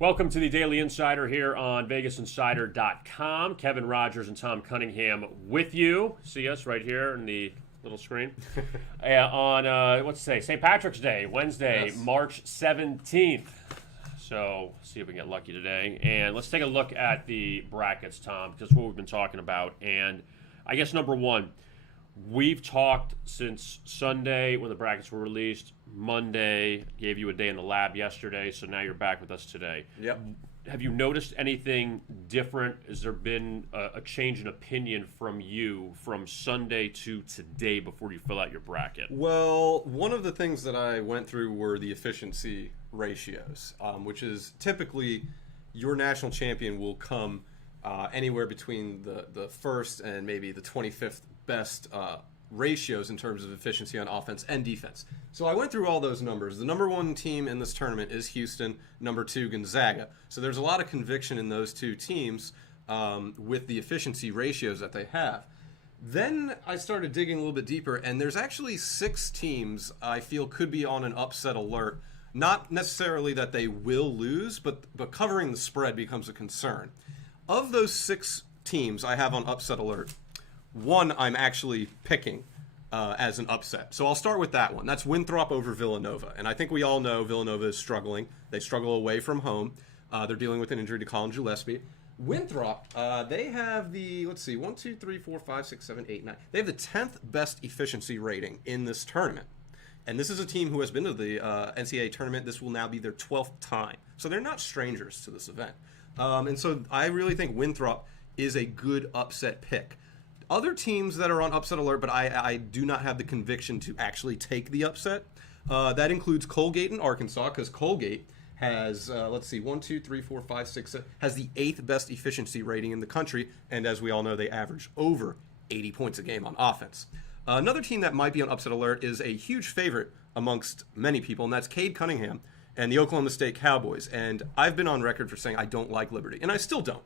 Welcome to the Daily Insider here on VegasInsider.com. Kevin Rogers and Thom Cunningham with you. See us right here in the little screen. On, what's today? St. Patrick's Day, Wednesday, Yes. March 17th. So, see if we can get lucky today. And let's take a look at the brackets, Tom, because that's what we've been talking about. And I guess number one, we've talked since Sunday when the brackets were released. Monday, gave you a day in the lab yesterday, so now you're back with us today. Yep. Have you noticed anything different? Has there been a change in opinion from you from Sunday to today before you fill out your bracket? Well, one of the things that I went through were the efficiency ratios, which is typically your national champion will come anywhere between the first and maybe the 25th best ratios in terms of efficiency on offense and defense. So I went through all those numbers. The number one team in this tournament is Houston, number two Gonzaga. So there's a lot of conviction in those two teams with the efficiency ratios that they have. Then I started digging a little bit deeper, and there's actually 6 teams I feel could be on an upset alert. Not necessarily that they will lose, but covering the spread becomes a concern. Of those 6 teams I have on upset alert, one I'm actually picking as an upset. So I'll start with that one. That's Winthrop over Villanova. And I think we all know Villanova is struggling. They struggle away from home. They're dealing with an injury to Colin Gillespie. Winthrop, they have the, 1, 2, 3, 4, 5, 6, 7, 8, 9. They have the 10th best efficiency rating in this tournament. And this is a team who has been to the NCAA Tournament. This will now be their 12th time. So they're not strangers to this event. And so I really think Winthrop is a good upset pick. Other teams that are on upset alert, but I do not have the conviction to actually take the upset. That includes Colgate and Arkansas, because Colgate has, 1, 2, 3, 4, 5, 6, 7, has the 8th best efficiency rating in the country. And as we all know, they average over 80 points a game on offense. Another team that might be on upset alert is a huge favorite amongst many people, and that's Cade Cunningham and the Oklahoma State Cowboys. And I've been on record for saying I don't like Liberty, and I still don't.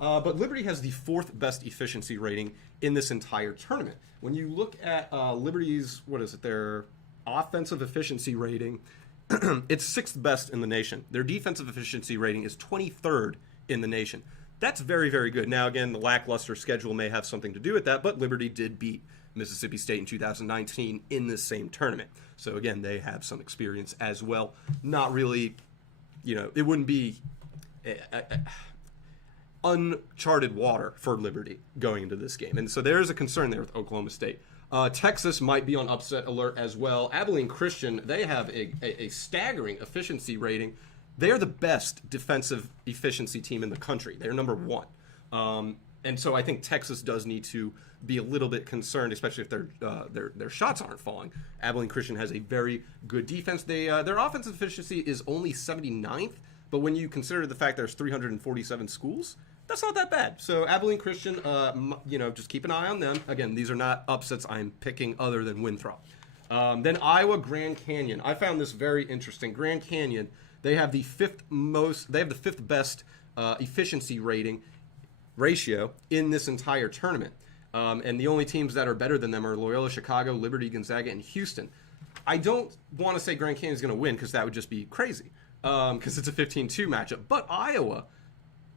But Liberty has the 4th best efficiency rating in this entire tournament. When you look at Liberty's, their offensive efficiency rating, it's 6th best in the nation. Their defensive efficiency rating is 23rd in the nation. That's very, very good. Now, again, the lackluster schedule may have something to do with that, but Liberty did beat Mississippi State in 2019 in this same tournament. So, again, they have some experience as well. Not really, it wouldn't be uncharted water for Liberty going into this game. And so there's a concern there with Oklahoma State. Texas might be on upset alert as well. Abilene Christian, they have a staggering efficiency rating. They're the best defensive efficiency team in the country. They're number 1. And so I think Texas does need to be a little bit concerned, especially if their shots aren't falling. Abilene Christian has a very good defense. Their offensive efficiency is only 79th, but when you consider the fact there's 347 schools, that's not that bad. So Abilene Christian, just keep an eye on them. Again, these are not upsets I'm picking other than Winthrop. Then Iowa Grand Canyon. I found this very interesting. Grand Canyon, they have the 5th best efficiency ratio in this entire tournament. And the only teams that are better than them are Loyola, Chicago, Liberty, Gonzaga, and Houston. I don't want to say Grand Canyon is going to win because that would just be crazy because it's a 15-2 matchup. But Iowa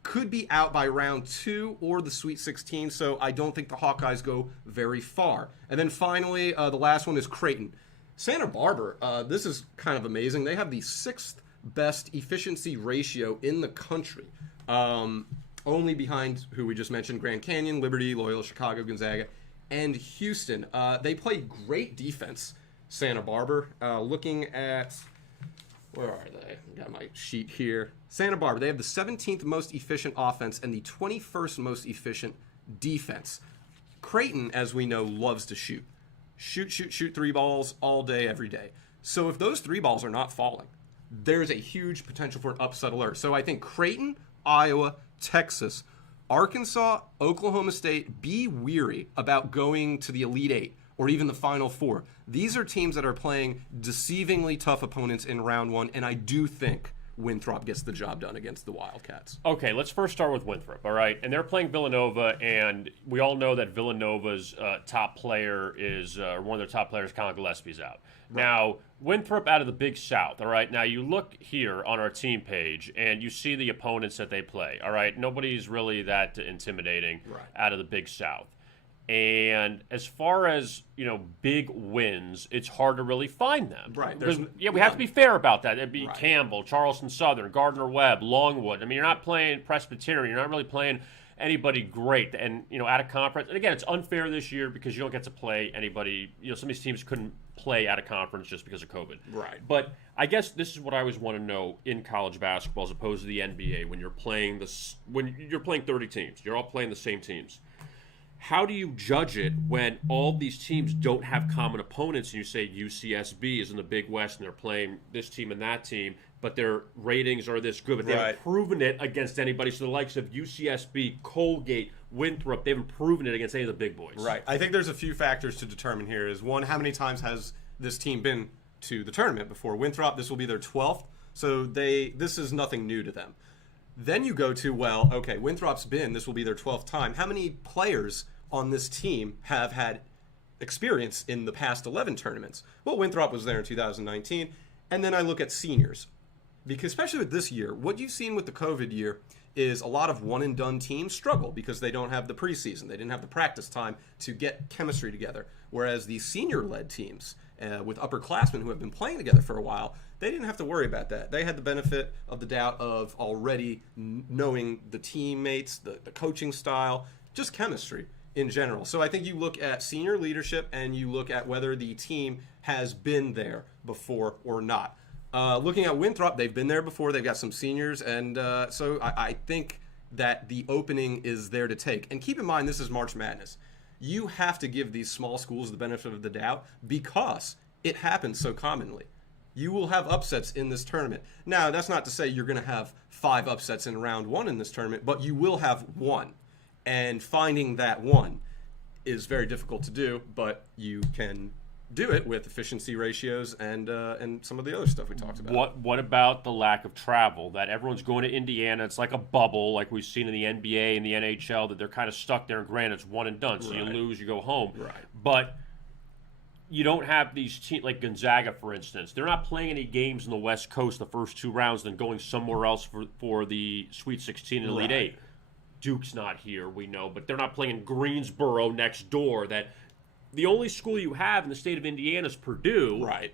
could be out by round 2 or the Sweet 16, so I don't think the Hawkeyes go very far. And then finally, the last one is Creighton. Santa Barbara, this is kind of amazing. They have the 6th best efficiency ratio in the country, only behind who we just mentioned, Grand Canyon, Liberty, Loyola, Chicago, Gonzaga, and Houston. They play great defense, Santa Barbara. Looking at, where are they? I got my sheet here. Santa Barbara, they have the 17th most efficient offense and the 21st most efficient defense. Creighton, as we know, loves to shoot. Shoot 3 balls all day, every day. So if those 3 balls are not falling, there's a huge potential for an upset alert. So I think Creighton, Iowa, Texas, Arkansas, Oklahoma State, be weary about going to the Elite 8 or even the Final 4. These are teams that are playing deceivingly tough opponents in round 1, and I do think Winthrop gets the job done against the Wildcats. Okay, let's first start with Winthrop, all right? And they're playing Villanova, and we all know that Villanova's top player is, one of their top players, Colin Gillespie's out. Right. Now, Winthrop out of the Big South, all right? Now, you look here on our team page, and you see the opponents that they play, all right? Nobody's really that intimidating out of the Big South. And as far as, big wins, it's hard to really find them. Right. We have to be fair about that. It'd be Campbell, Charleston Southern, Gardner-Webb, Longwood. I mean, you're not playing Presbyterian. You're not really playing anybody great. And, out of conference. And, again, it's unfair this year because you don't get to play anybody. Some of these teams couldn't play out of conference just because of COVID. Right. But I guess this is what I always want to know in college basketball as opposed to the NBA when you're playing 30 teams. You're all playing the same teams. How do you judge it when all these teams don't have common opponents and you say UCSB is in the Big West and they're playing this team and that team, but their ratings are this good, but they haven't proven it against anybody? So the likes of UCSB, Colgate, Winthrop, they haven't proven it against any of the big boys. Right. I think there's a few factors to determine here. Is one, how many times has this team been to the tournament before? Winthrop, this will be their 12th, so this is nothing new to them. Then you go to, Winthrop's this will be their 12th time. How many players on this team have had experience in the past 11 tournaments? Well, Winthrop was there in 2019. And then I look at seniors. Because especially with this year, what you've seen with the COVID year is a lot of one-and-done teams struggle because they don't have the preseason. They didn't have the practice time to get chemistry together. Whereas the senior-led teams with upperclassmen who have been playing together for a while, they didn't have to worry about that. They had the benefit of the doubt of already knowing the teammates, the coaching style, just chemistry in general. So I think you look at senior leadership and you look at whether the team has been there before or not. Looking at Winthrop, they've been there before. They've got some seniors, and so I think that the opening is there to take. And keep in mind, this is March Madness. You have to give these small schools the benefit of the doubt because it happens so commonly. You will have upsets in this tournament. Now, that's not to say you're going to have 5 upsets in round 1 in this tournament, but you will have one. And finding that one is very difficult to do, but you can do it with efficiency ratios and some of the other stuff we talked about. What about the lack of travel? That everyone's going to Indiana. It's like a bubble, like we've seen in the NBA and the NHL, that they're kind of stuck there. And granted, it's one and done, so you lose, you go home. Right. But you don't have these teams like Gonzaga, for instance. They're not playing any games in the West Coast the first 2 rounds, then going somewhere else for the Sweet 16 and Elite 8. Duke's not here, we know, but they're not playing in Greensboro next door. That the only school you have in the state of Indiana is Purdue. Right.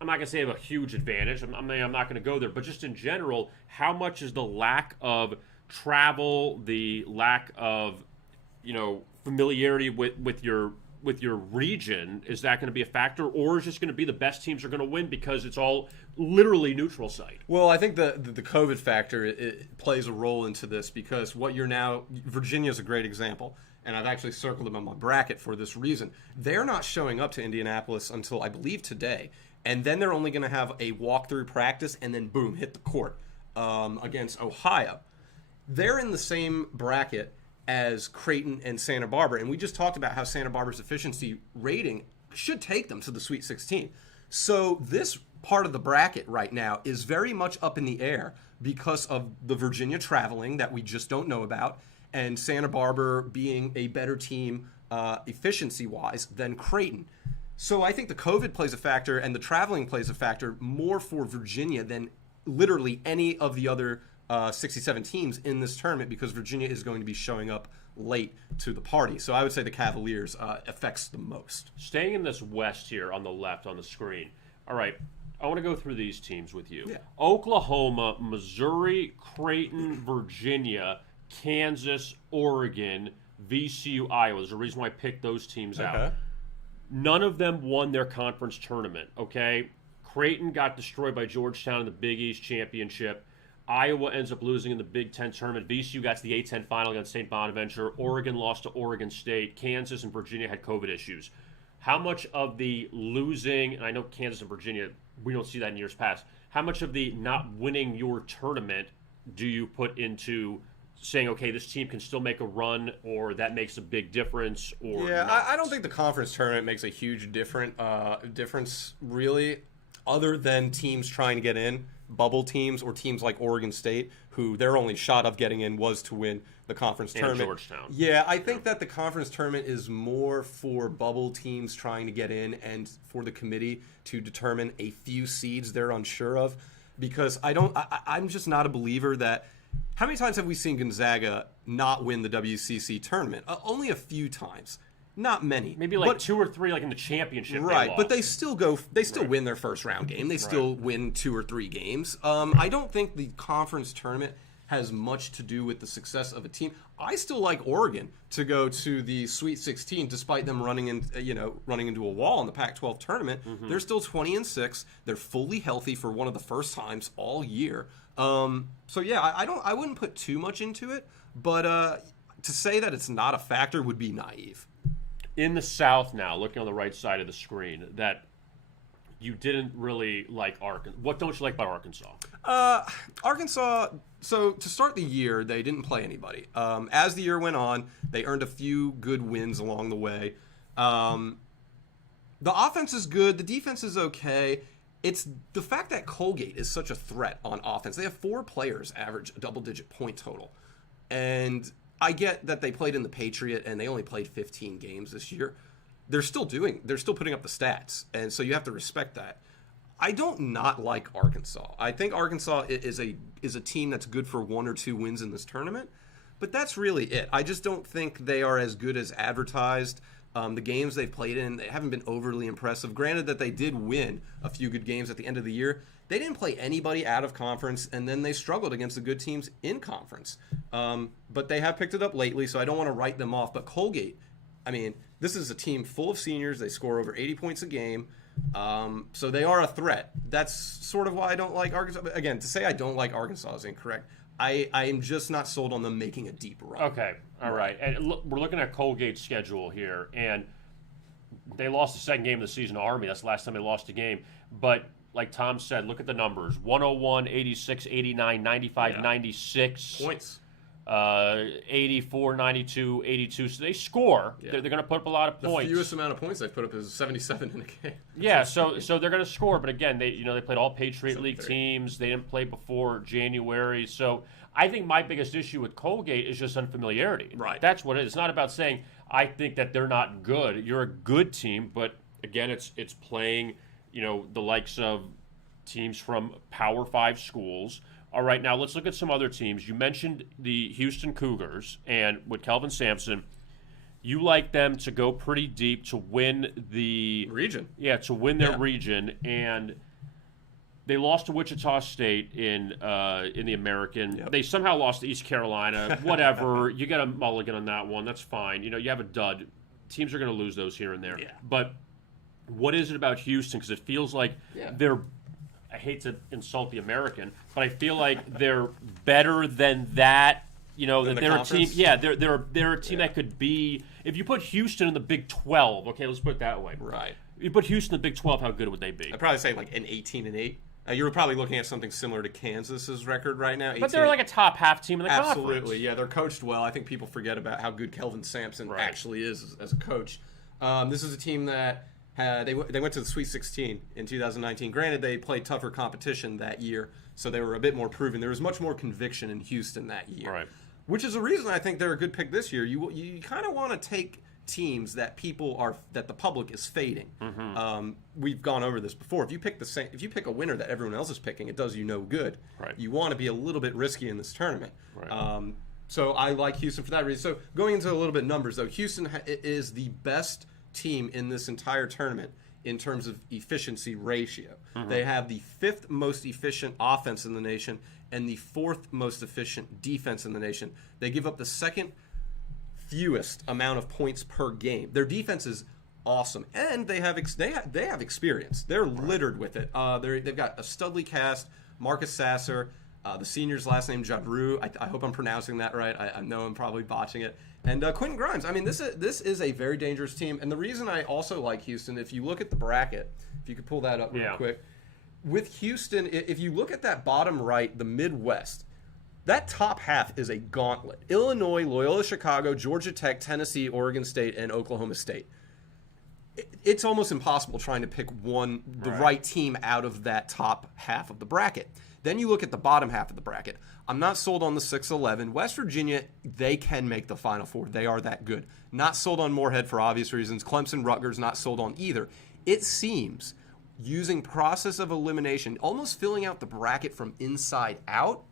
I'm not going to say they have a huge advantage. I'm not going to go there. But just in general, how much is the lack of travel, the lack of, familiarity with your region, is that going to be a factor? Or is just going to be the best teams are going to win because it's all literally neutral site? Well, I think the COVID factor it plays a role into this because Virginia's a great example. And I've actually circled them on my bracket for this reason. They're not showing up to Indianapolis until, I believe, today. And then they're only going to have a walkthrough practice and then, boom, hit the court against Ohio. They're in the same bracket as Creighton and Santa Barbara. And we just talked about how Santa Barbara's efficiency rating should take them to the Sweet 16. So this part of the bracket right now is very much up in the air because of the Virginia traveling that we just don't know about, and Santa Barbara being a better team efficiency-wise than Creighton. So I think the COVID plays a factor and the traveling plays a factor more for Virginia than literally any of the other 67 teams in this tournament because Virginia is going to be showing up late to the party. So I would say the Cavaliers affects the most. Staying in this West here on the left on the screen. All right, I want to go through these teams with you. Yeah. Oklahoma, Missouri, Creighton, Virginia, Kansas, Oregon, VCU, Iowa. There's a reason why I picked those teams out. None of them won their conference tournament, okay? Creighton got destroyed by Georgetown in the Big East Championship. Iowa ends up losing in the Big Ten tournament. VCU got to the A-10 final against St. Bonaventure. Oregon lost to Oregon State. Kansas and Virginia had COVID issues. How much of the losing, and I know Kansas and Virginia, we don't see that in years past, how much of the not winning your tournament do you put into saying, okay, this team can still make a run, or that makes a big difference? Or I don't think the conference tournament makes a huge difference, really, other than teams trying to get in. bubble teams or teams like Oregon State, who their only shot of getting in was to win the conference tournament. Georgetown. Yeah, I think that the conference tournament is more for bubble teams trying to get in and for the committee to determine a few seeds they're unsure of. Because I'm just not a believer that. How many times have we seen Gonzaga not win the WCC tournament? Only a few times. Not many. Maybe like 2 or 3 like in the championship. Right, but they still win their first round game. They still win 2 or 3 games. I don't think the conference tournament has much to do with the success of a team. I still like Oregon to go to the Sweet 16 despite them running into a wall in the Pac-12 tournament. They're still 20-6. They're fully healthy for one of the first times all year. So yeah, I wouldn't put too much into it, but to say that it's not a factor would be naive. In the South now, looking on the right side of the screen, that you didn't really like Arkansas. What don't you like about Arkansas? Arkansas, so to start the year, they didn't play anybody. As the year went on, they earned a few good wins along the way. The offense is good. The defense is okay. It's the fact that Colgate is such a threat on offense. They have 4 players average a double-digit point total. And I get that they played in the Patriot and they only played 15 games this year. They're still putting up the stats, and so you have to respect that. I don't not like Arkansas. I think Arkansas is a team that's good for 1 or 2 wins in this tournament, but that's really it. I just don't think they are as good as advertised. The games they've played in, they haven't been overly impressive. Granted that they did win a few good games at the end of the year, they didn't play anybody out of conference, and then they struggled against the good teams in conference. But they have picked it up lately, so I don't want to write them off. But Colgate, I mean, this is a team full of seniors. They score over 80 points a game. So they are a threat. That's sort of why I don't like Arkansas. But again, to say I don't like Arkansas is incorrect. I am just not sold on them making a deep run. Okay, all right. And look, we're looking at Colgate's schedule here, and they lost the second game of the season to Army. That's the last time they lost a game. But like Tom said, look at the numbers. 101, 86, 89, 95, 96. Points. 84, 92, 82. So they score. Yeah. They're going to put up a lot of points. The fewest amount of points they've put up is 77 in a game. Yeah, so they're going to score. But again, they played all Patriot League teams. They didn't play before January. So I think my biggest issue with Colgate is just unfamiliarity. Right. That's what it is. It's not about saying I think that they're not good. You're a good team, but again, it's playing the likes of teams from Power 5 schools. All right, now let's look at some other teams. You mentioned the Houston Cougars, and with Kelvin Sampson, you like them to go pretty deep to win the region. Yeah, to win their region, and they lost to Wichita State in the American. Yep. They somehow lost to East Carolina. Whatever, you get a mulligan on that one. That's fine. You have a dud. Teams are going to lose those here and there. Yeah. But what is it about Houston? Because it feels like they're. I hate to insult the American, but I feel like they're better than that. That they're a team. Yeah, they're a team that could be. If you put Houston in the Big 12, okay, let's put it that way. Right. If you put Houston in the Big 12, how good would they be? I'd probably say like an 18-8. You were probably looking at something similar to Kansas's record right now. But they're like a top half team in the conference. Absolutely, yeah, they're coached well. I think people forget about how good Kelvin Sampson actually is as a coach. This is a team that. They went to the Sweet 16 in 2019. Granted, they played tougher competition that year, so they were a bit more proven. There was much more conviction in Houston that year, which is a reason I think they're a good pick this year. You kind of want to take teams that that the public is fading. Mm-hmm. We've gone over this before. If you pick a winner that everyone else is picking, it does you no good. Right. You want to be a little bit risky in this tournament. Right. So I like Houston for that reason. So going into a little bit of numbers, though, Houston is the best team in this entire tournament in terms of efficiency ratio. Mm-hmm. They have the 5th most efficient offense in the nation and the 4th most efficient defense in the nation. They give up the 2nd fewest amount of points per game. Their defense is awesome, and they have experience. They're littered with it. They've got a Studley cast, Marcus Sasser, the senior's last name Jabru. I hope I'm pronouncing that right. I know I'm probably botching it. And Quentin Grimes. I mean, this is a very dangerous team. And the reason I also like Houston, if you look at the bracket, if you could pull that up real quick. With Houston, if you look at that bottom right, the Midwest, that top half is a gauntlet. Illinois, Loyola Chicago, Georgia Tech, Tennessee, Oregon State, and Oklahoma State. It's almost impossible trying to pick the right team out of that top half of the bracket. Then you look at the bottom half of the bracket. I'm not sold on the 6-11. West Virginia, they can make the Final Four. They are that good. Not sold on Moorhead for obvious reasons. Clemson, Rutgers, not sold on either. It seems, using process of elimination, almost filling out the bracket from inside out,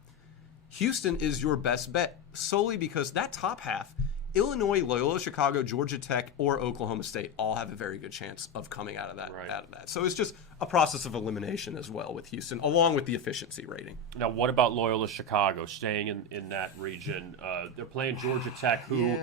Houston is your best bet, solely because that top half, Illinois, Loyola, Chicago, Georgia Tech, or Oklahoma State all have a very good chance of coming out of that. Right. So it's just a process of elimination as well with Houston, along with the efficiency rating. Now, what about Loyola, Chicago, staying in that region? They're playing Georgia Tech, who,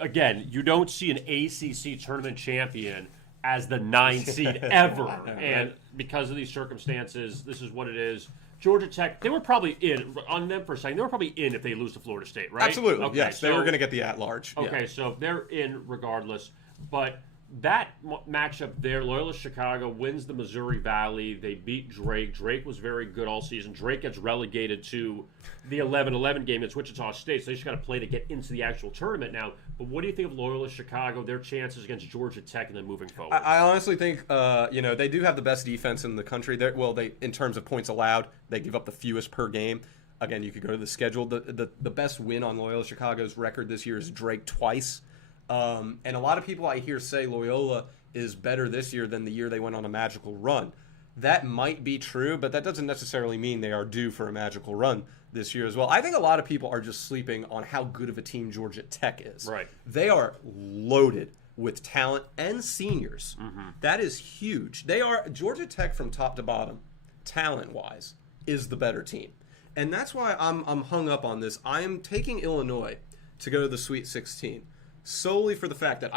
again, you don't see an ACC tournament champion as the 9 seed ever. And because of these circumstances, this is what it is. Georgia Tech, they were probably in, on them for a second, they were probably in if they lose to Florida State, right? Absolutely, okay, yes. They were going to get the at-large. Okay, so they're in regardless. But that matchup there, Loyola Chicago wins the Missouri Valley. They beat Drake. Drake was very good all season. Drake gets relegated to the 11-11 game against Wichita State, so they just got to play to get into the actual tournament now. But what do you think of Loyola Chicago, their chances against Georgia Tech, and then moving forward? I honestly think, they do have the best defense in the country. They in terms of points allowed, they give up the fewest per game. Again, you could go to the schedule. The best win on Loyola Chicago's record this year is Drake twice. And a lot of people I hear say Loyola is better this year than the year they went on a magical run. That might be true, but that doesn't necessarily mean they are due for a magical run this year as well. I think a lot of people are just sleeping on how good of a team Georgia Tech is. Right. They are loaded with talent and seniors. Mm-hmm. That is huge. They are Georgia Tech from top to bottom, talent-wise, is the better team. And that's why I'm hung up on this. I am taking Illinois to go to the Sweet 16. Solely for the fact that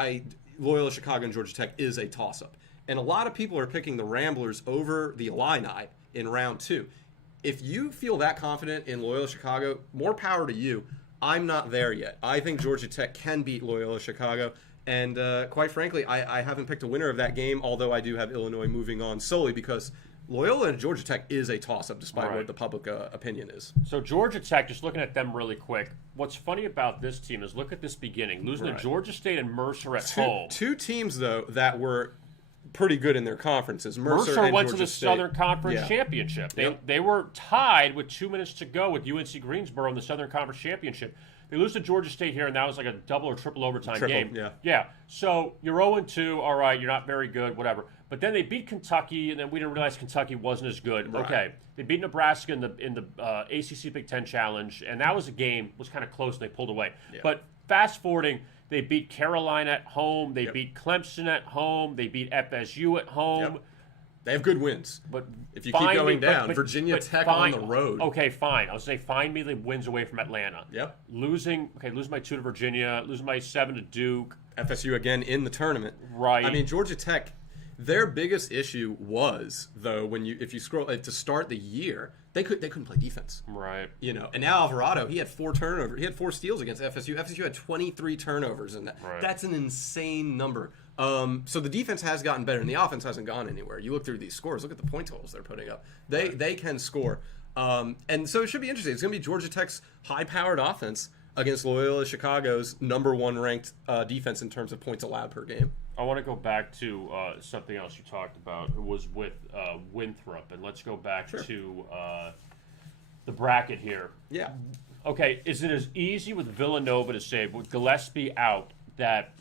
Loyola Chicago and Georgia Tech is a toss-up. And a lot of people are picking the Ramblers over the Illini in round 2. If you feel that confident in Loyola Chicago, more power to you. I'm not there yet. I think Georgia Tech can beat Loyola Chicago. And quite frankly, I haven't picked a winner of that game, although I do have Illinois moving on solely because Loyola and Georgia Tech is a toss-up, despite what the public opinion is. So Georgia Tech, just looking at them really quick, what's funny about this team is look at this beginning. Losing to Georgia State and Mercer at home. Two teams, though, that were pretty good in their conferences. Mercer and went Georgia to the State. Southern Conference Championship. They were tied with 2 minutes to go with UNC Greensboro in the Southern Conference Championship. They lose to Georgia State here, and that was like a double or triple overtime game. Yeah. So you're 0-2. All right, you're not very good, whatever. But then they beat Kentucky, and then we didn't realize Kentucky wasn't as good. Right. Okay, they beat Nebraska in the ACC Big Ten Challenge, and that was a game was kind of close, and they pulled away. Yeah. But fast forwarding, they beat Carolina at home. They beat Clemson at home. They beat FSU at home. Yep. They have good wins. But if you keep going down, Virginia Tech on the road. Okay, fine. I'll say find me the wins away from Atlanta. Yep. Losing by 2 to Virginia, losing by 7 to Duke. FSU again in the tournament. Right. I mean, Georgia Tech, their biggest issue was, though, if you scroll to start the year, they couldn't play defense. Right. And now Alvarado, he had 4 turnovers. He had 4 steals against FSU. FSU had 23 turnovers in that. Right. That's an insane number. So the defense has gotten better, and the offense hasn't gone anywhere. You look through these scores, look at the point totals they're putting up. They can score. And so it should be interesting. It's going to be Georgia Tech's high-powered offense against Loyola Chicago's number 1 ranked defense in terms of points allowed per game. I want to go back to something else you talked about. It was with Winthrop, and let's go back to the bracket here. Yeah. Okay, is it as easy with Villanova to say, with Gillespie out, that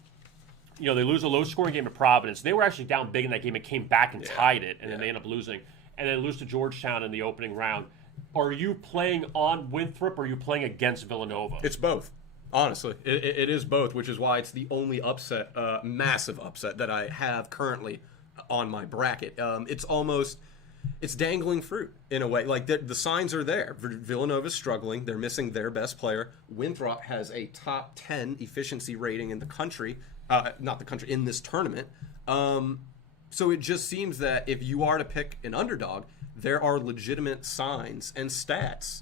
they lose a low-scoring game to Providence? They were actually down big in that game and came back and tied it, and then they end up losing. And then lose to Georgetown in the opening round. Are you playing on Winthrop, or are you playing against Villanova? It's both. Honestly, it is both, which is why it's the only upset, massive upset that I have currently on my bracket. It's dangling fruit in a way. Like the signs are there. Villanova's struggling. They're missing their best player. Winthrop has a top 10 efficiency rating in the country, in this tournament. So it just seems that if you are to pick an underdog, there are legitimate signs and stats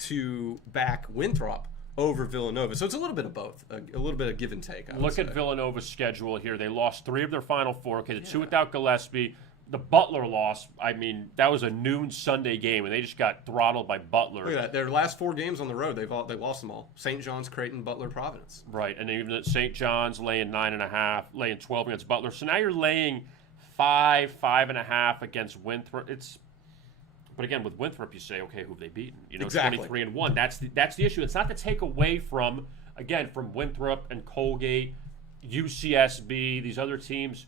to back Winthrop over Villanova. So it's a little bit of both, a little bit of give and take. Look at Villanova's schedule here. They lost 3 of their final 4. Okay, the 2 without Gillespie. The Butler loss, I mean, that was a noon Sunday game, and they just got throttled by Butler. Look at that. Their last 4 games on the road, they lost them all. St. John's, Creighton, Butler, Providence. Right, and even at St. John's laying 9.5, laying 12 against Butler. So now you're laying 5.5 against Winthrop. But again, with Winthrop, you say, okay, who have they beaten? Exactly. 23-1. That's the issue. It's not to take away from Winthrop and Colgate, UCSB, these other teams.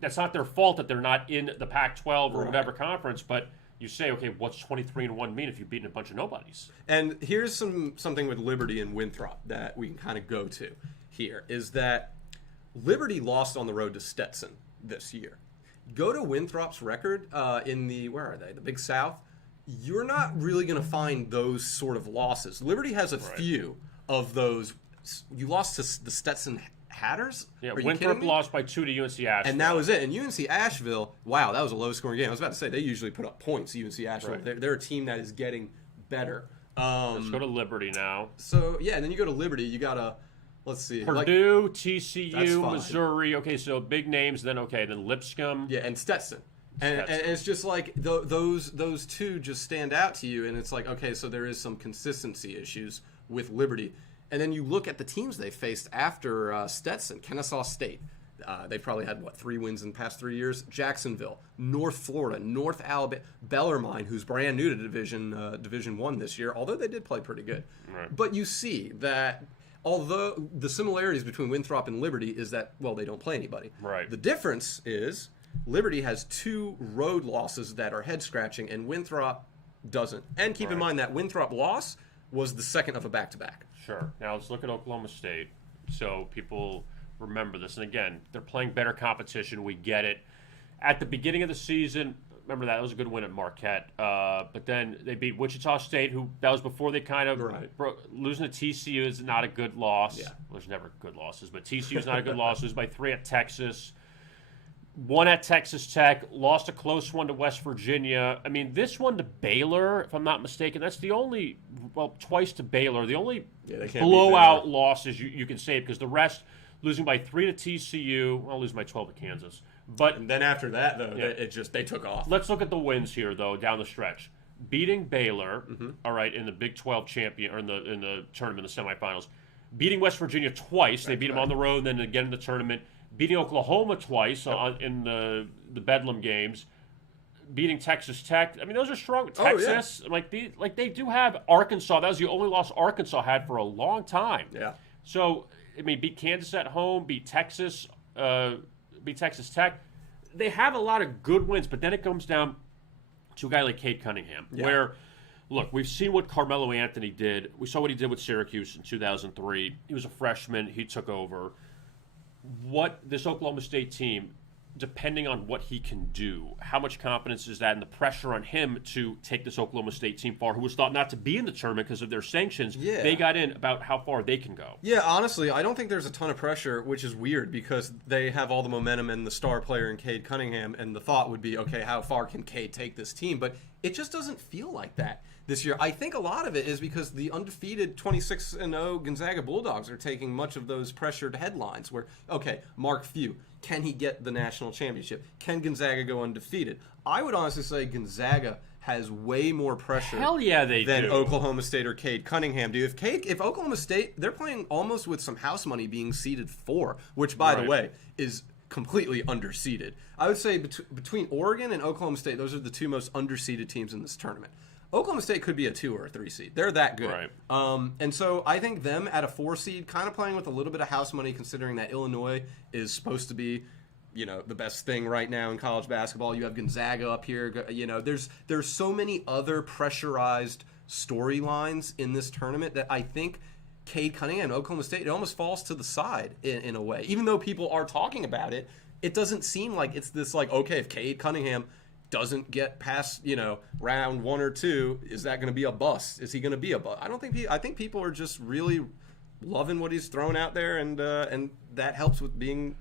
That's not their fault that they're not in the Pac-12 or whatever conference, but you say, okay, what's 23-1 mean if you've beaten a bunch of nobodies? And here's something with Liberty and Winthrop that we can kind of go to here, is that Liberty lost on the road to Stetson this year. Go to Winthrop's record in the Big South. You're not really going to find those sort of losses. Liberty has a few of those. You lost to the Stetson Hatters? Yeah, Winthrop lost by 2 to UNC Asheville. And that was it. And UNC Asheville, wow, that was a low-scoring game. I was about to say, they usually put up points, UNC Asheville. Right. They're a team that is getting better. Let's go to Liberty now. So, yeah, and then you go to Liberty. You got to, let's see. Purdue, TCU, Missouri. Okay, so big names. Then Lipscomb. Yeah, and Stetson. And it's just like those two just stand out to you. And it's like, okay, so there is some consistency issues with Liberty. And then you look at the teams they faced after Stetson. Kennesaw State. They probably had, 3 wins in the past 3 years? Jacksonville, North Florida, North Alabama, Bellarmine, who's brand new to Division 1 this year, although they did play pretty good. Right. But you see that although the similarities between Winthrop and Liberty is that, they don't play anybody. Right. The difference is Liberty has 2 road losses that are head-scratching, and Winthrop doesn't. And keep in mind that Winthrop loss was the second of a back-to-back. Sure. Now let's look at Oklahoma State. So people remember this. And again, they're playing better competition. We get it. At the beginning of the season, remember that was a good win at Marquette. But then they beat Wichita State, that was before they kind of losing to TCU is not a good loss. Yeah. Well, there's never good losses, but TCU is not a good loss. Lose by 3 at Texas. 1 at Texas Tech, lost a close one to West Virginia. I mean, this one to Baylor, if I'm not mistaken, that's the only, twice to Baylor, the only blowout losses you can say, because the rest, losing by 3 to TCU, losing by 12 to Kansas. And then after that, though, they took off. Let's look at the wins here, though, down the stretch. Beating Baylor, all right, in the Big 12 champion, or in the tournament, the semifinals. Beating West Virginia twice. They beat them on the road, and then again in the tournament. Beating Oklahoma twice in the Bedlam games, beating Texas Tech. I mean, those are strong. Texas, they do have Arkansas. That was the only loss Arkansas had for a long time. Yeah. So beat Kansas at home, beat Texas Tech. They have a lot of good wins, but then it comes down to a guy like Cade Cunningham, where. Look, we've seen what Carmelo Anthony did. We saw what he did with Syracuse in 2003. He was a freshman. He took over. What this Oklahoma State team, depending on what he can do, how much confidence is that, and the pressure on him to take this Oklahoma State team far, who was thought not to be in the tournament because of their sanctions, they got in, about how far they can go. Yeah, honestly, I don't think there's a ton of pressure, which is weird because they have all the momentum and the star player in Cade Cunningham, and the thought would be, okay, how far can Cade take this team? But it just doesn't feel like that this year. I think a lot of it is because the undefeated 26-0 Gonzaga Bulldogs are taking much of those pressured headlines where, okay, Mark Few, can he get the national championship? Can Gonzaga go undefeated? I would honestly say Gonzaga has way more pressure than Oklahoma State or Cade Cunningham do. If Oklahoma State, they're playing almost with some house money being seeded 4, which, by the way, is completely underseeded. I would say between Oregon and Oklahoma State, those are the 2 most underseeded teams in this tournament. Oklahoma State could be a 2 or a 3 seed. They're that good. Right. And so I think them at a 4 seed, kind of playing with a little bit of house money, considering that Illinois is supposed to be, the best thing right now in college basketball. You have Gonzaga up here. There's so many other pressurized storylines in this tournament that I think Cade Cunningham and Oklahoma State, it almost falls to the side in a way. Even though people are talking about it, it doesn't seem like it's this okay, if Cade Cunningham doesn't get past, round 1 or 2, is that going to be a bust? Is he going to be a bust? I think people are just really loving what he's thrown out there, and that helps with being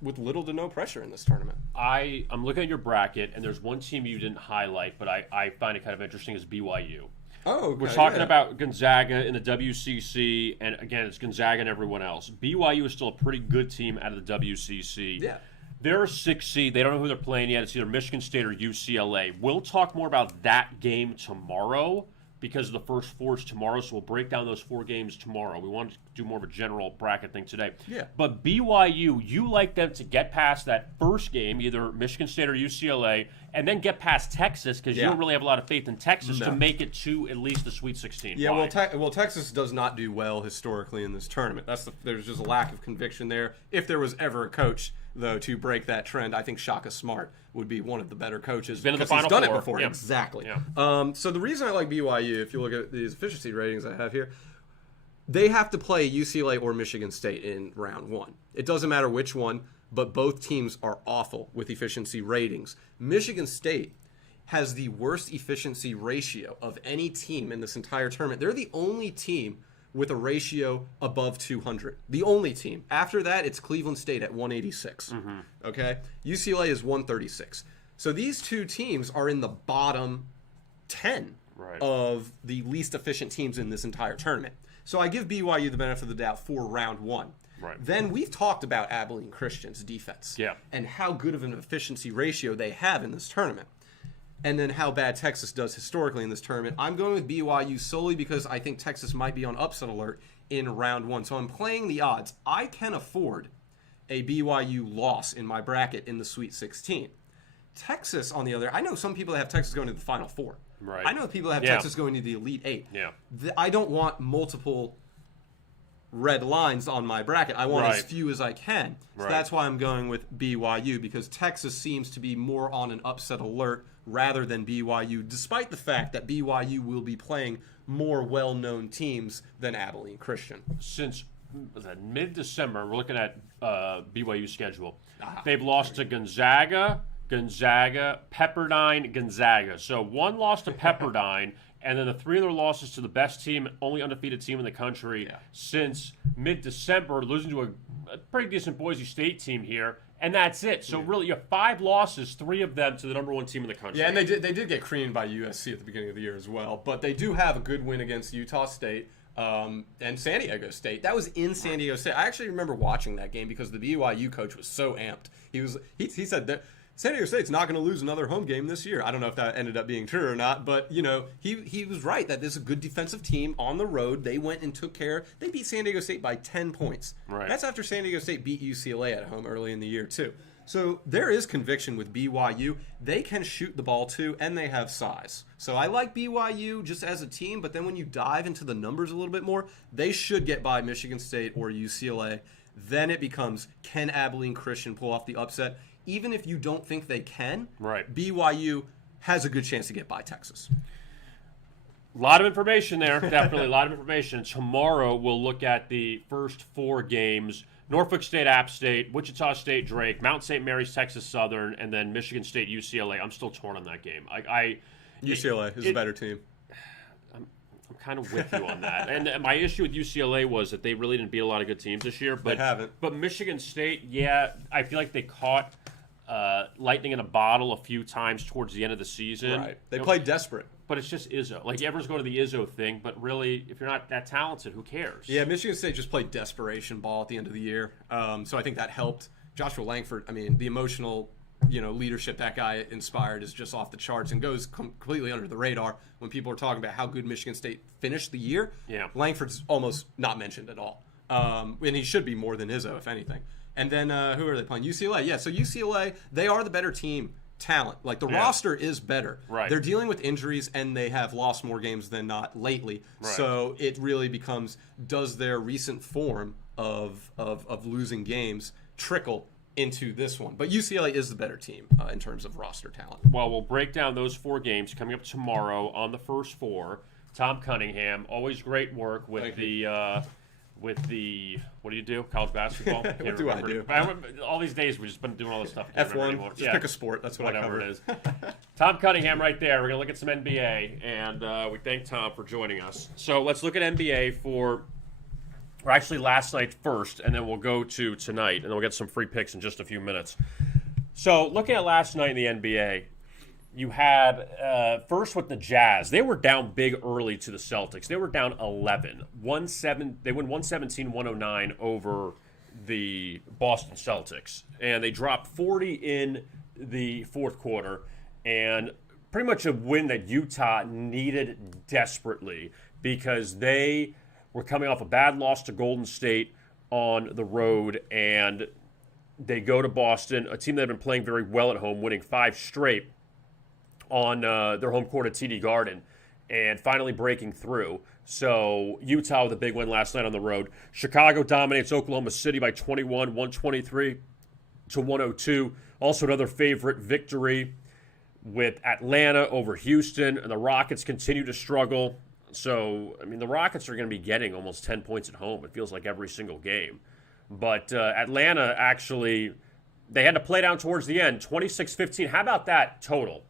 with little to no pressure in this tournament. I'm looking at your bracket, and there's one team you didn't highlight, but I find it kind of interesting, is BYU. Oh, okay, we're talking about Gonzaga in the WCC, and again, it's Gonzaga and everyone else. BYU is still a pretty good team out of the WCC. Yeah. They're a 6 seed. They don't know who they're playing yet. It's either Michigan State or UCLA. We'll talk more about that game tomorrow. because the first four is tomorrow, so we'll break down those 4 games tomorrow. We want to do more of a general bracket thing today. Yeah. But BYU, you like them to get past that first game, either Michigan State or UCLA, and then get past Texas, because you don't really have a lot of faith in Texas to make it to at least the Sweet 16. Yeah, well, Texas does not do well historically in this tournament. There's just a lack of conviction there. If there was ever a coach, though, to break that trend, I think Shaka Smart would be one of the better coaches. Been in the because Final he's done Four. it before. Yeah. Exactly. Yeah. So the reason I like BYU, if you look at these efficiency ratings I have here, they have to play UCLA or Michigan State in round 1. It doesn't matter which one, but both teams are awful with efficiency ratings. Michigan State has the worst efficiency ratio of any team in this entire tournament. They're the only team with a ratio above 200. The only team. After that, it's Cleveland State at 186. Okay? UCLA is 136. So these two teams are in the bottom 10 of the least efficient teams in this entire tournament. So I give BYU the benefit of the doubt for round 1. Then we've talked about Abilene Christian's defense and how good of an efficiency ratio they have in this tournament. And then how bad Texas does historically in this tournament. I'm going with BYU solely because I think Texas might be on upset alert in round 1. So I'm playing the odds. I can afford a BYU loss in my bracket in the Sweet 16. Texas, on the other, I know some people that have Texas going to the Final Four. I know people that have Texas going to the Elite 8. I don't want multiple red lines on my bracket. I want as few as I can. So that's why I'm going with BYU, because Texas seems to be more on an upset alert rather than BYU, despite the fact that BYU will be playing more well-known teams than Abilene Christian. Since mid-December, we're looking at BYU's schedule. They've lost to Gonzaga, Pepperdine, Gonzaga. So one loss to Pepperdine, and then the 3 other losses to the best team, only undefeated team in the country since mid-December, losing to a pretty decent Boise State team here, and that's it. So really, you have 5 losses, 3 of them to the number 1 team in the country. Yeah, and they did get creamed by USC at the beginning of the year as well, but they do have a good win against Utah State and San Diego State. That was in San Diego State. I actually remember watching that game because the BYU coach was so amped. He said that San Diego State's not going to lose another home game this year. I don't know if that ended up being true or not, but, he was right that this is a good defensive team on the road. They went and took care. They beat San Diego State by 10 points. That's after San Diego State beat UCLA at home early in the year, too. So there is conviction with BYU. They can shoot the ball, too, and they have size. So I like BYU just as a team, but then when you dive into the numbers a little bit more, they should get by Michigan State or UCLA. Then it becomes, can Abilene Christian pull off the upset? Even if you don't think they can, BYU has a good chance to get by Texas. A lot of information there, definitely a lot of information. Tomorrow we'll look at the first 4 games. Norfolk State, App State, Wichita State, Drake, Mount St. Mary's, Texas Southern, and then Michigan State, UCLA. I'm still torn on that game. UCLA is a better team. I'm kind of with you on that. And my issue with UCLA was that they really didn't beat a lot of good teams this year. But, they haven't. But Michigan State, I feel like they caught lightning in a bottle a few times towards the end of the season. They played desperate. But it's just Izzo. Like, everyone's going to the Izzo thing, but really, if you're not that talented, who cares? Yeah, Michigan State just played desperation ball at the end of the year. So I think that helped. Joshua Langford, the emotional leadership that guy inspired is just off the charts and goes completely under the radar when people are talking about how good Michigan State finished the year. Langford's almost not mentioned at all. And he should be more than Izzo, if anything. And then who are they playing? UCLA. Yeah, so UCLA, they are the better team talent. Like, the roster is better. They're dealing with injuries, and they have lost more games than not lately. So it really becomes, does their recent form of losing games trickle into this one? But UCLA is the better team in terms of roster talent. Well, we'll break down those 4 games coming up tomorrow on the first 4. Thom Cunningham, always great work with what do you do? College basketball? What do I do? All these days we've just been doing all this stuff. F1. Just pick a sport. That's what whatever I cover. it is. Thom Cunningham right there. We're going to look at some NBA, and we thank Tom for joining us. So let's look at NBA for actually last night first, and then we'll go to tonight, and then we'll get some free picks in just a few minutes. So looking at last night in the NBA, you had, first with the Jazz, they were down big early to the Celtics. They were down 11. They win 117-109 over the Boston Celtics. And they dropped 40 in the fourth quarter. And pretty much a win that Utah needed desperately because they were coming off a bad loss to Golden State on the road, and they go to Boston, a team that had been playing very well at home, winning 5 straight on their home court at TD Garden, and finally breaking through. So Utah with a big win last night on the road. Chicago dominates Oklahoma City by 21, 123 to 102. Also another favorite victory with Atlanta over Houston, and the Rockets continue to struggle. So, I mean, the Rockets are going to be getting almost 10 points at home. It feels like every single game. But Atlanta actually, they had to play down towards the end, 26-15. How about that total?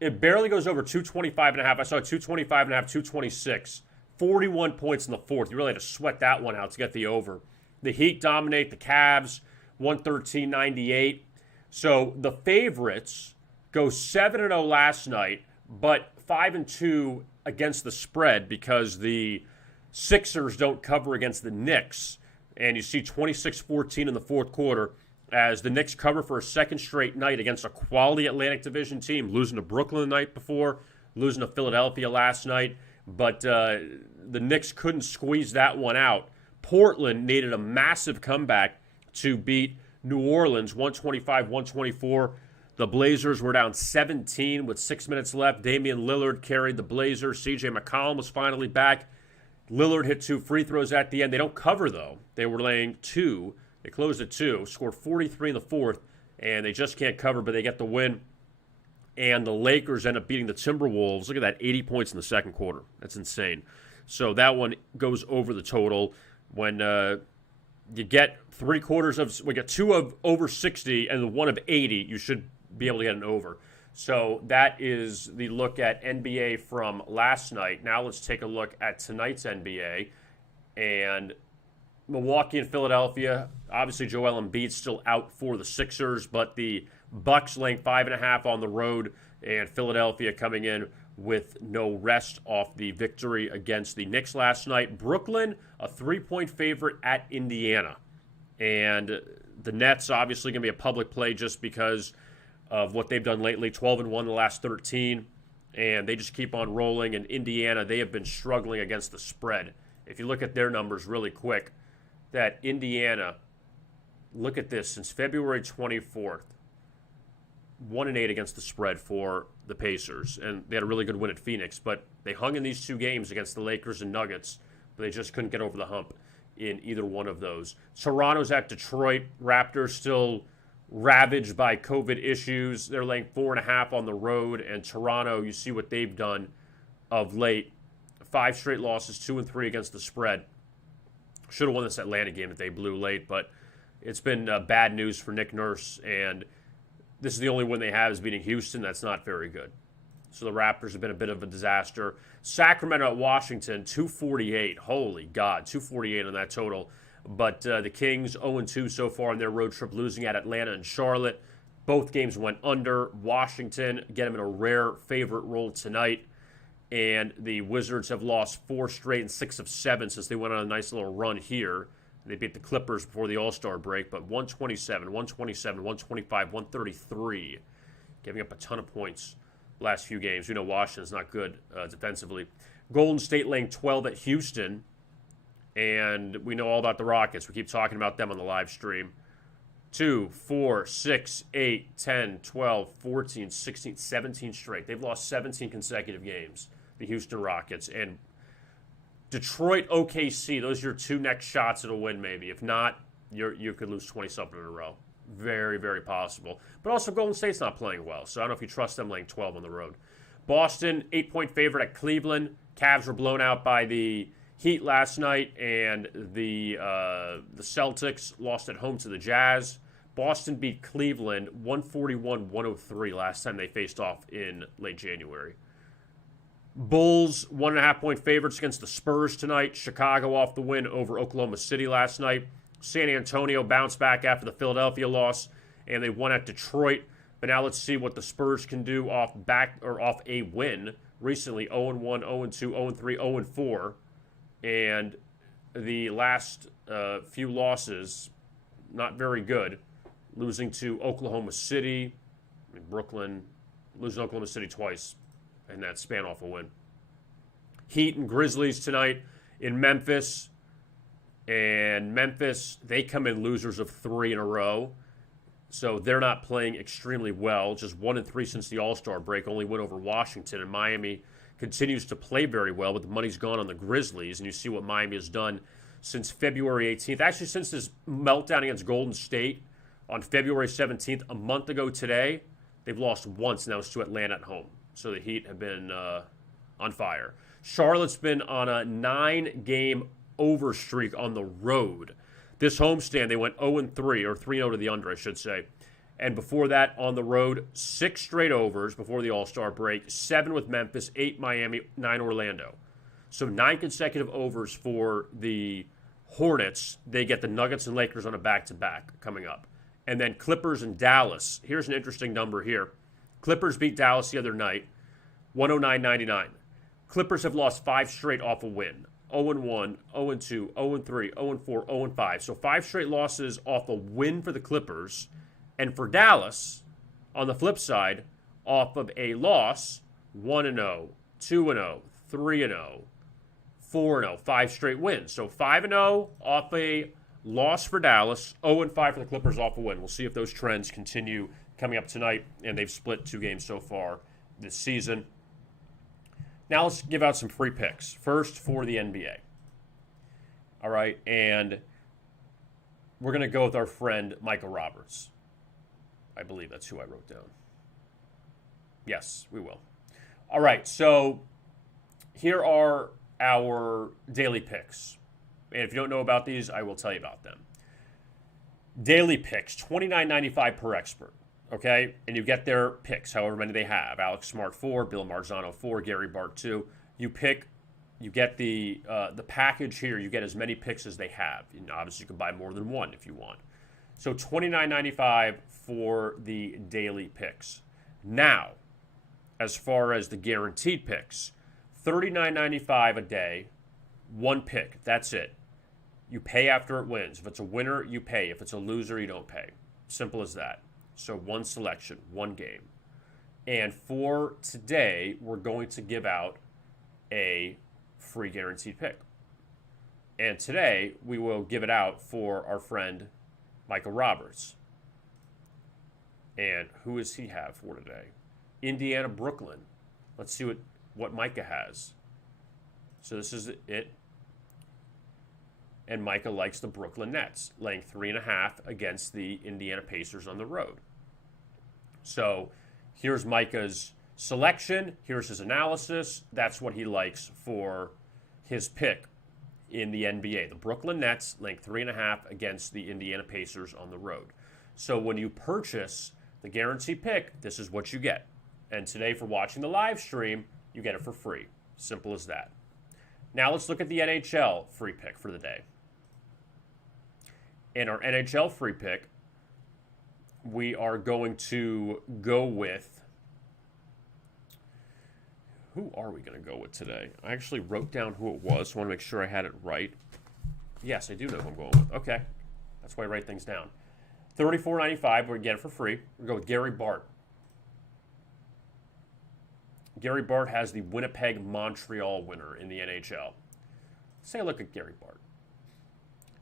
It barely goes over 225.5. I saw 225.5, 226. 41 points in the fourth. You really had to sweat that one out to get the over. The Heat dominate the Cavs, 113-98. So the favorites go 7-0 last night, but 5-2 against the spread because the Sixers don't cover against the Knicks. And you see 26-14 in the fourth quarter as the Knicks cover for a second straight night against a quality Atlantic Division team, losing to Brooklyn the night before, losing to Philadelphia last night. But the Knicks couldn't squeeze that one out. Portland needed a massive comeback to beat New Orleans, 125-124. The Blazers were down 17 with 6 minutes left. Damian Lillard carried the Blazers. CJ McCollum was finally back. Lillard hit 2 free throws at the end. They don't cover, though. They were laying 2. They closed at 2, scored 43 in the fourth, and they just can't cover, but they get the win. And the Lakers end up beating the Timberwolves. Look at that, 80 points in the second quarter. That's insane. So that one goes over the total. When you get 3/4 of, we get 2 of over 60 and the 1 of 80, you should be able to get an over. So that is the look at NBA from last night. Now let's take a look at tonight's NBA. And Milwaukee and Philadelphia. Obviously, Joel Embiid's still out for the Sixers, but the Bucks laying 5.5 on the road, and Philadelphia coming in with no rest off the victory against the Knicks last night. Brooklyn, a 3-point favorite at Indiana. And the Nets obviously going to be a public play just because of what they've done lately, 12-1 the last 13, and they just keep on rolling. And Indiana, they have been struggling against the spread. If you look at their numbers really quick, that Indiana, look at this, since February 24th, 1-8 against the spread for the Pacers, and they had a really good win at Phoenix, but they hung in these 2 games against the Lakers and Nuggets, but they just couldn't get over the hump in either one of those. Toronto's at Detroit. Raptors still ravaged by COVID issues. They're laying 4.5 on the road, and Toronto, you see what they've done of late. 5 straight losses, 2-3 against the spread. Should have won this Atlanta game that they blew late, but it's been bad news for Nick Nurse, and this is the only win they have is beating Houston. That's not very good. So the Raptors have been a bit of a disaster. Sacramento at Washington, 248. Holy God, 248 on that total. But the Kings, 0-2 so far on their road trip, losing at Atlanta and Charlotte. Both games went under. Washington get them in a rare favorite role tonight. And the Wizards have lost 4 straight and 6 of 7 since they went on a nice little run here. They beat the Clippers before the All-Star break, but 127, 127, 125, 133, giving up a ton of points last few games. We know Washington's not good defensively. Golden State laying 12 at Houston, and we know all about the Rockets. We keep talking about them on the live stream. 2, 4, 6, 8, 10, 12, 14, 16, 17 straight. They've lost 17 consecutive games, the Houston Rockets. And Detroit, OKC, those are your 2 next shots at a win maybe. If not, you could lose 20-something in a row. Very, very possible. But also Golden State's not playing well, so I don't know if you trust them laying 12 on the road. Boston, 8-point favorite at Cleveland. Cavs were blown out by the Heat last night, and the Celtics lost at home to the Jazz. Boston beat Cleveland 141-103 last time they faced off in late January. Bulls, 1.5-point favorites against the Spurs tonight. Chicago off the win over Oklahoma City last night. San Antonio bounced back after the Philadelphia loss, and they won at Detroit. But now let's see what the Spurs can do off a win recently. 0-1, 0-2, 0-3, 0-4. And the last few losses, not very good. Losing to Oklahoma City, Brooklyn, losing to Oklahoma City twice, and that span off a win. Heat and Grizzlies tonight in Memphis. And Memphis, they come in losers of 3 in a row. So they're not playing extremely well. Just 1-3 since the All-Star break. Only win over Washington. And Miami continues to play very well, but the money's gone on the Grizzlies. And you see what Miami has done since February 18th. Actually, since this meltdown against Golden State on February 17th, a month ago today, they've lost once, and that was to Atlanta at home. So the Heat have been on fire. Charlotte's been on a 9-game over streak on the road. This homestand, they went 0-3, or 3-0 to the under, I should say. And before that, on the road, 6 straight overs before the All-Star break, 7 with Memphis, 8 Miami, 9 Orlando. So 9 consecutive overs for the Hornets. They get the Nuggets and Lakers on a back-to-back coming up. And then Clippers and Dallas. Here's an interesting number here. Clippers beat Dallas the other night, 109-99. Clippers have lost 5 straight off a win. 0-1, 0-2, 0-3, 0-4, 0-5. So 5 straight losses off a win for the Clippers. And for Dallas, on the flip side, off of a loss, 1-0, 2-0, 3-0, 4-0, 5 straight wins. So 5-0 off a loss for Dallas, 0-5 for the Clippers off a win. We'll see if those trends continue coming up tonight. And they've split 2 games so far this season. Now let's give out some free picks. First for the NBA. All right, and we're going to go with our friend Michael Roberts. I believe that's who I wrote down. Yes, we will. All right, so here are our daily picks. And if you don't know about these, I will tell you about them. Daily picks, $29.95 per expert. Okay, and you get their picks, however many they have. Alex Smart 4, Bill Marzano 4, Gary Bart 2. You pick, you get the package here. You get as many picks as they have. And obviously, you can buy more than one if you want. So $29.95 for the daily picks. Now, as far as the guaranteed picks, $39.95 a day, 1 pick. That's it. You pay after it wins. If it's a winner, you pay. If it's a loser, you don't pay. Simple as that. So 1 selection, 1 game. And for today, we're going to give out a free guaranteed pick. And today, we will give it out for our friend Michael Roberts. And who does he have for today? Indiana, Brooklyn. Let's see what Micah has. So this is it. And Micah likes the Brooklyn Nets, laying 3.5 against the Indiana Pacers on the road. So here's Micah's selection. Here's his analysis. That's what he likes for his pick in the NBA. The Brooklyn Nets laying 3.5 against the Indiana Pacers on the road. So when you purchase the guaranteed pick, this is what you get. And today, for watching the live stream, you get it for free. Simple as that. Now let's look at the NHL free pick for the day. In our NHL free pick, we are going to go with... Who are we going to go with today? I actually wrote down who it was, so I want to make sure I had it right. Yes, I do know who I'm going with. Okay. That's why I write things down. $34.95, we're going to get it for free. We're going to go with Gary Bart. Gary Bart has the Winnipeg-Montreal winner in the NHL. Let's take a look at Gary Bart.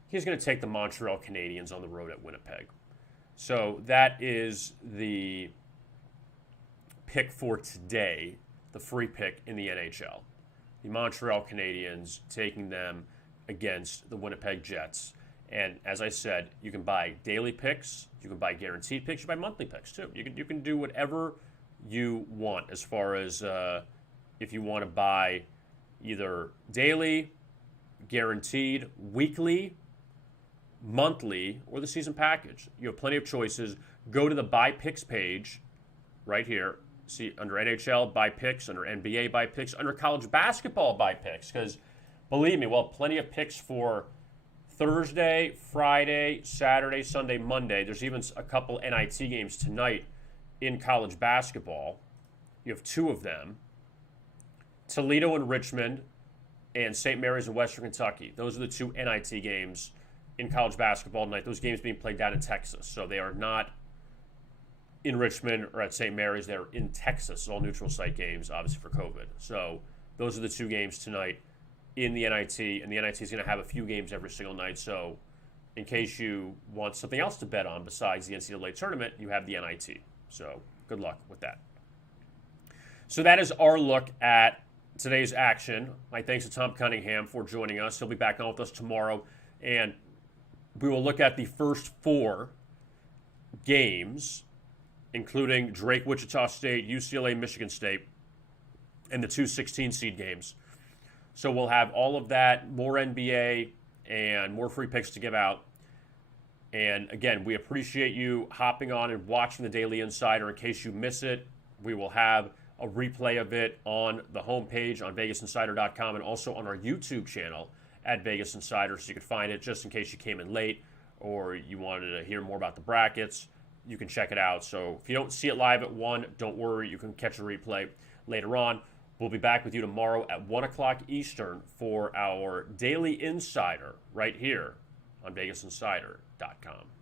He's going to take the Montreal Canadiens on the road at Winnipeg. So that is the pick for today, the free pick in the NHL. The Montreal Canadiens taking them against the Winnipeg Jets. And as I said, you can buy daily picks, you can buy guaranteed picks, you can buy monthly picks too. You can do whatever you want as far as if you want to buy either daily, guaranteed, weekly, monthly, or the season package. You have plenty of choices. Go to the buy picks page right here. See under NHL buy picks, under NBA buy picks, under college basketball buy picks, because believe me, plenty of picks for Thursday, Friday, Saturday, Sunday, Monday. There's even a couple NIT games tonight in college basketball. You have 2 of them. Toledo and Richmond and St. Mary's in Western Kentucky. Those are the 2 NIT games in college basketball tonight. Those games being played down in Texas. So they are not in Richmond or at St. Mary's. They're in Texas, all neutral site games, obviously for COVID. So those are the 2 games tonight in the NIT, and the NIT is going to have a few games every single night. So in case you want something else to bet on besides the NCAA tournament, you have the NIT. So good luck with that. So that is our look at today's action. My thanks to Thom Cunningham for joining us. He'll be back on with us tomorrow, and we will look at the first 4 games, including Drake, Wichita State, UCLA, Michigan State, and the 2 16 seed games. So we'll have all of that, more NBA, and more free picks to give out. And again, we appreciate you hopping on and watching the Daily Insider. In case you miss it, we will have a replay of it on the homepage on VegasInsider.com and also on our YouTube channel at Vegas Insider, so you can find it just in case you came in late or you wanted to hear more about the brackets. You can check it out. So if you don't see it live at 1, don't worry. You can catch a replay later on. We'll be back with you tomorrow at 1 o'clock Eastern for our Daily Insider right here on VegasInsider.com.